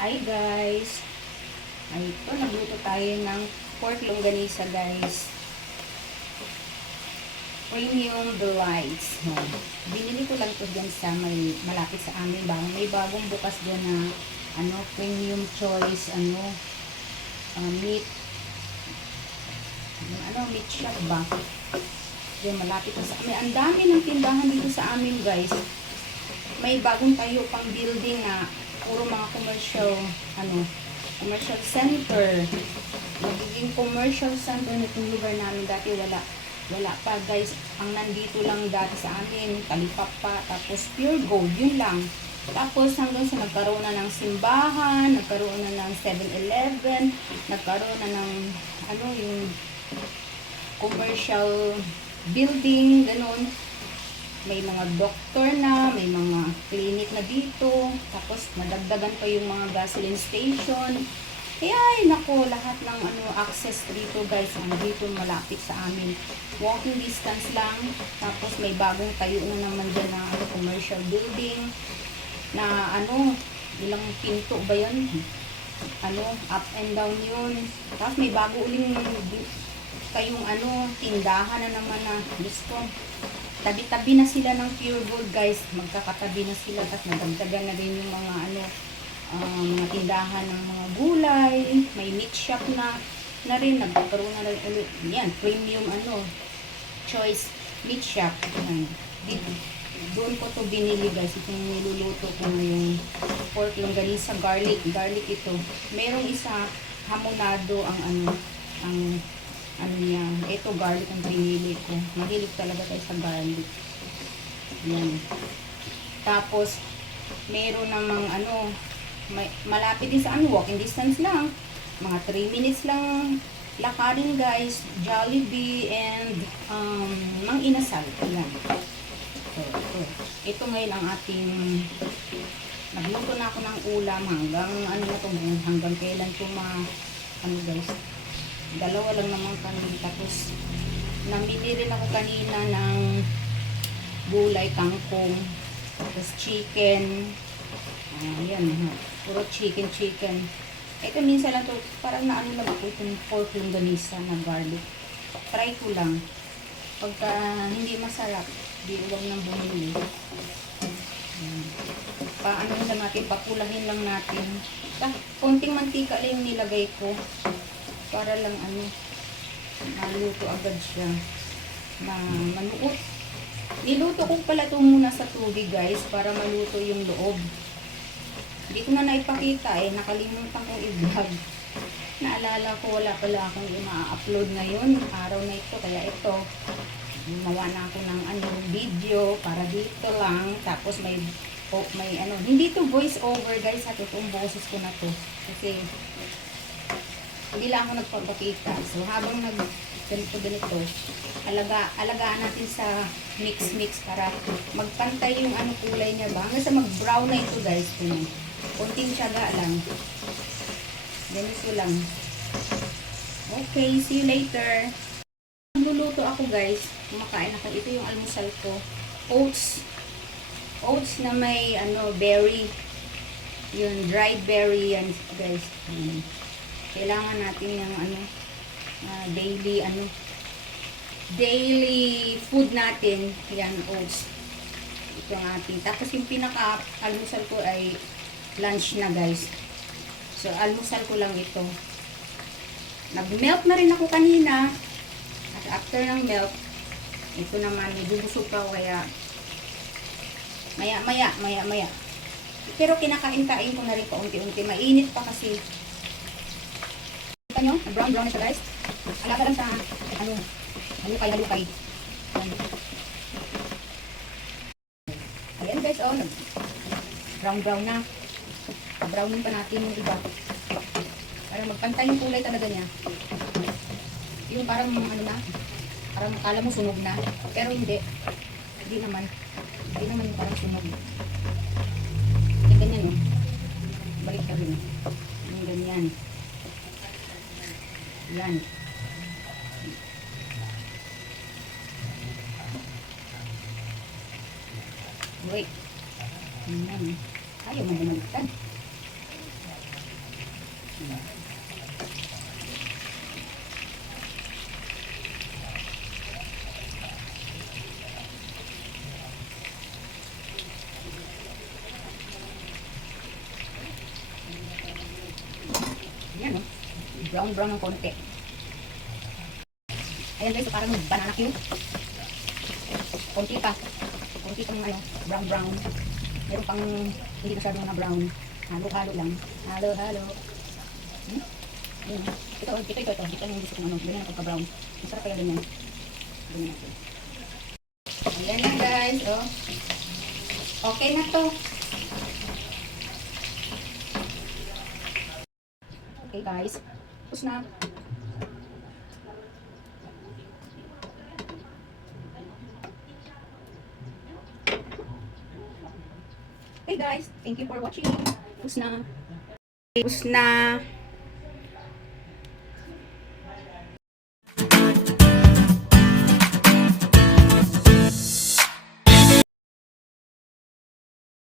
Hi guys! Ay ito, nagluto tayo ng pork longganisa guys. Premium Delights. Binili ko lang ito dyan sa malapit sa amin. May bagong bukas dyan na premium choice meat meat shop ba? Diyan malapit sa amin. Ang dami ng tindahan dito sa amin guys. May bagong tayo pang building na puro mga commercial center. Magiging commercial center na itong lugar namin. Dati wala pa guys. Ang nandito lang dati sa amin, Talipapa, tapos Pure Gold, yun lang. Tapos hanggang sa nagkaroon na ng simbahan, nagkaroon na ng 7-Eleven, nagkaroon na ng yung commercial building, ganun. May mga doktor na, may mga clinic na dito, tapos nadagdagan pa yung mga gasoline station. Kaya ay nako, lahat ng access dito guys, dito malapit sa amin. Walking distance lang, tapos may bagong tayo na naman dyan na commercial building na ilang pinto ba yun? Up and down yun. Tapos may bago uling tayong tindahan na naman na gusto. Tabi-tabi na sila ng Pure Gold guys. Magkakatabi na sila at nadagdagan na rin yung mga mga tindahan ng mga gulay. May meat shop na rin. Nagkakaroon na rin ulit. Yan, premium choice meat shop. Doon ko to binili guys. Itong niluluto ko yung pork longganisa garlic. Garlic ito. Merong isa hamonado ang niya. Ito garlic ang pinili ko. Mahilig talaga tayo sa garlic. Yan. Tapos, meron namang malapit din sa walking distance lang. Mga 3 minutes lang lakarin guys. Jollibee and Mang Inasal. Yan. Ito ngayon ang ating nagluto na ako ng ulam hanggang kailan ito guys. Dalawa lang naman kami. Tapos, namili rin ako kanina ng gulay, kangkong, tapos chicken. Ayan, puro chicken. Ito minsan lang to, parang lang ako itong pork longganisa na garlic. Try ko lang. Pagka hindi masarap, di huwag nang bumili. Paano lang natin, papulahin lang natin. Konting mantika lang yung nilagay ko. Para lang maluto agad siya na manuot. Niluto ko pala ito muna sa tubig guys para maluto yung loob. Hindi ko na naipakita nakalimutan kong i-vlog. Naalala ko wala pala akong i-upload ngayon, araw na ito, kaya ito gumawa na ako ng video para dito lang. Tapos may hindi to voice over guys, totoong boses ko na to kasi hindi lang ako nagpapakita. So, habang ganito, alagaan natin sa mix para magpantay yung kulay niya ba. Hanggang sa mag-brown na ito guys. Konting tiyaga lang. Ganito lang. Okay, see you later. Nagluluto ako guys. Kumakain ako. Ito yung almusal ko. Oats. Oats na may berry. Yung dried berry yan guys. Kailangan natin yung daily food natin. Yan, oats. Ito ang ating. Tapos yung pinaka-almusal ko ay lunch na guys. So, almusal ko lang ito. Nag-melt na rin ako kanina. At after ng melt, ito naman, bubusog pa kaya maya. Pero kinakain-kain ko na rin paunti-unti. Mainit pa kasi. Kita nyo? Brown ito guys. Alaga lang sa halukay. Ayan guys, brown na. Brownin pa natin yung iba. Para magpantay yung kulay talaga niya. Yung parang parang akala mo sunog na. Pero hindi. Hindi naman yung parang sunog. Yung ganyan balik ka rin. Yung ganyan. Yan. Wait. Ayan. Ayaw mo bumaliktad. Brown ng konti. Ayan guys, so parang banana cue. Konti pa. Konti pang ano, brown. Meron pang hindi masyadong na brown. Halo-halo lang. Halo-halo. Ayan. Ito. Ito yung gusto kong ano. Ganyan ang pagka-brown. Masarap kaya ganyan. Ganyan natin. Ayan lang guys. Oh. Okay na to. Okay guys. Tapos na. Okay guys. Thank you for watching. Tapos na.